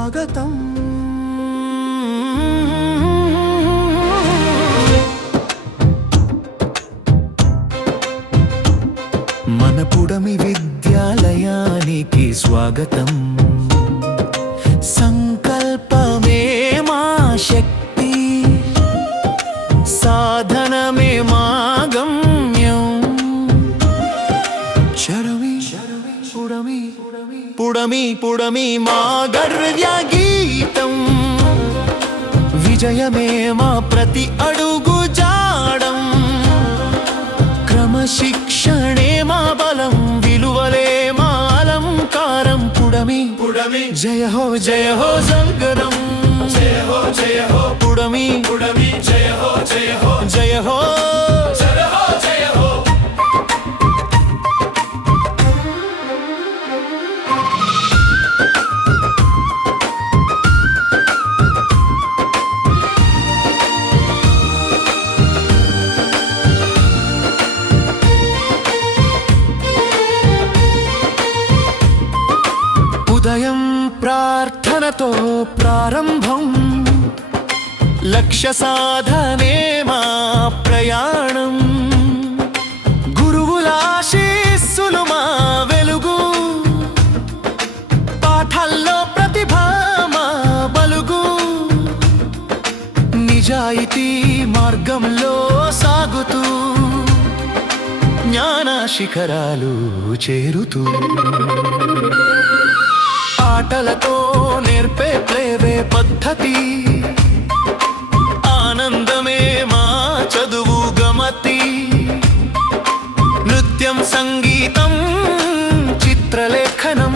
స్వాగతం. మన పుడమి విద్యాలయానికి స్వాగతం. సంకల్పమే మా శక్తి, సాధనమే మా గమ్యం. చరమి పుడమి పుడమి పుడమి మా గర్వ్య గీతం. విజయమే మా ప్రతి అడుగు జాడం. క్రమశిక్షణే మా బలం, విలువలే మా అలంకారం. పుడమి పుడమి జయ హో జగదం. జయ హో పుడమి పుడమి జయ హో జయ హో జయ హో జయ హో జయ హో. ఉదయం ప్రార్థనతో ప్రారంభం, లక్ష్య సాధనే మా ప్రయాణం. గురువుల ఆశీస్సులు మా వెలుగు, పాఠాల్లో ప్రతిభ మా బలుగు. నిజాయితీ మార్గంలో సాగుతూ జ్ఞాన శిఖరాలు చేరుతూ, ఆటలతో నేర్పే ప్లేవే పద్ధతి. ఆనందమే మా చదువు గమతి. నృత్యం సంగీతం చిత్రలేఖనం,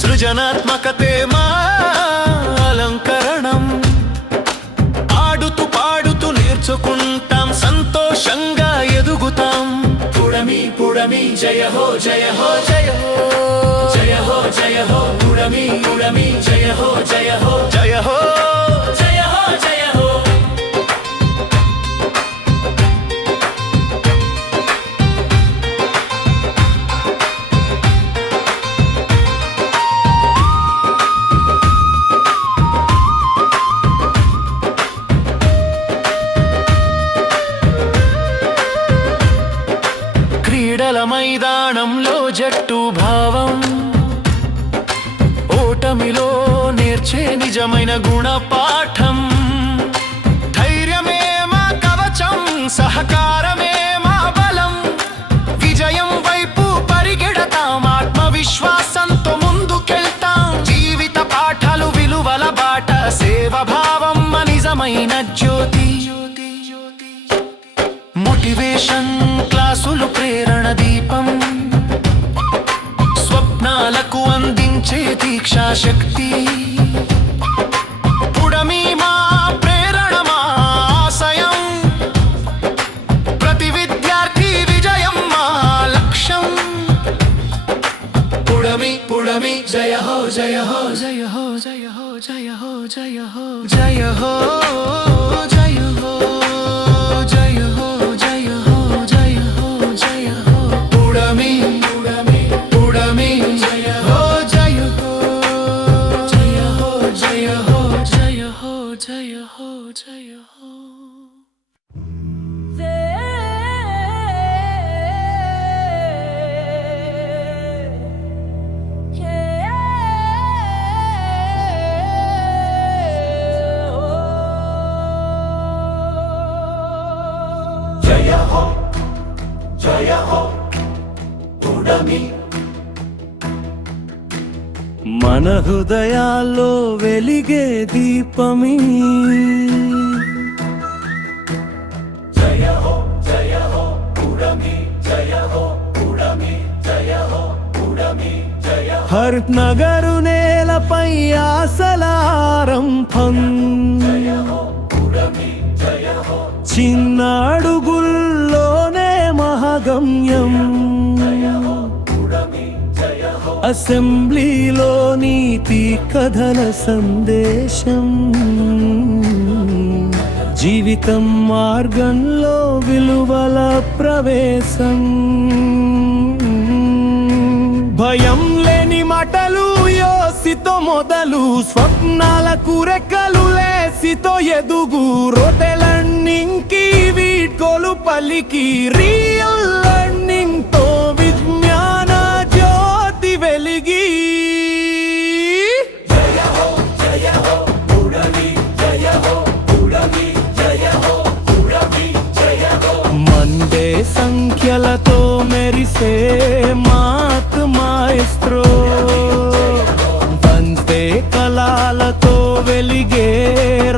సృజనాత్మకతే మా అలంకరణం. ఆడుతూ పాడుతూ నేర్చుకుంటాం, సంతోషంగా ఎదుగుతాం. పుడమి పుడమి జయ హో జయ హో జయ హో జయ హో జయ హో పుడమి పుడమి జయ హో జయ హో జయ హో జయ హో జయ హో. క్రీడల మైదానంలో జట్టు భావం, ఓటమిలో నేర్చే నిజమైన గుణపాఠం. ధైర్యమే మా కవచం, సహకారమే మా బలం. విజయం వైపు పరిగెడతాం, ఆత్మవిశ్వాసంతో ముందుకెళ్తాం. జీవిత పాఠాలు విలువల బాట, సేవభావం మా నిజమైన జ్యోతి. మోటివేషన్ క్లాసులు ప్రేరణ దీపం, స్వప్నాలకు అందించే దీక్షా శక్తి. పుడమి మా ప్రేరణ మా ఆశయం, ప్రతి విద్యార్థి విజయం మా లక్ష్యం. పుడమి పుడమి జయ హో జయ హో జయ హో జయ హో జయ హో జయ హో జయ హో జయ హో జయ హో జయ హో జయ హో. పుడమి పుడమి పుడమి జయ హో జయ హో జయ హో జయ హో జయ హో జయ హో జయ హో. జయ హో జయ హో పుడమి. మన హృదయాల్లో వెలిగే దీపమి. జయ హో పుడమి జయ హో పుడమి జయ హో పుడమి జయ హో. హర్ నగరు నేలపై ఆశల ఆరంభం. జయ హో పుడమి జయ హో. చిన్న అడుగుల్లోనే మహాగమ్యం. అసెంబ్లీలో నీతి కథల సందేశం. జీవితం మార్గంలో విలువల ప్రవేశం. భయం లేని మాటలు యోసేపు సితో మొదలు స్వప్నాలకు రెక్కలు లేసితో ఎదుగు రొటెలన్నింకి వీడ్కోలు పలికి రియల్ లర్నింగ్ తో విజ్ఞాన జ్యోతి వెలిగి మందే సంఖ్యలతో మెరిసే మాత్ మాయస్ట్రో వందే కళలతో వెలిగే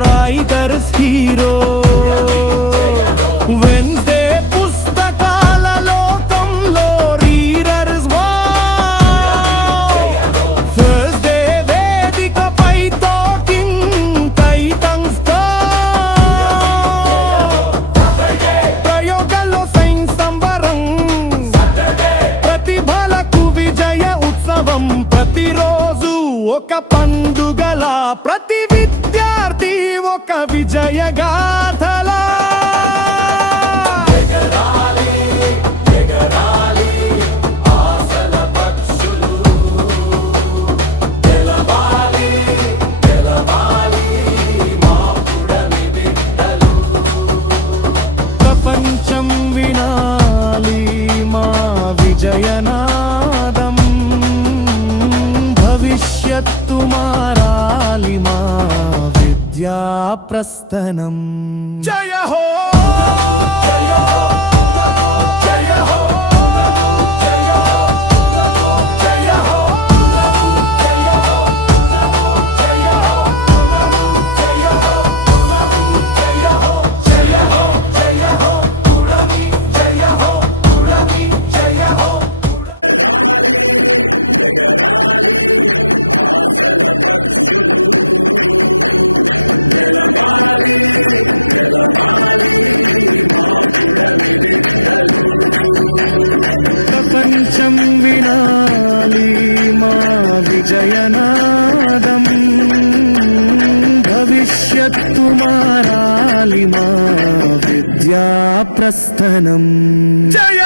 రైటర్స్ హీరో వెన్స్డే పుస్తకాల లోకంలో రీడర్స్ థర్స్డే వేదికపై టాకింగ్ టైటన్స్ ప్రయోగాల్లో సైన్స్ సంబరం ప్రతిభలకు విజయ ఉత్సవం ప్రతిరోజు ఒక పండుగలా ప్రతి విద్యార్థి ఒక విజయ గాథలా ప్రపంచం వినాలి మా విజయనాదం భవిష్యత్తు మారాలి మా విద్యా ప్రస్థానం జయ హో ప్రపంచం వినాలి మా విజయనాదం భవిష్యత్తు మారాలి మా విద్యా ప్రస్థానం జయ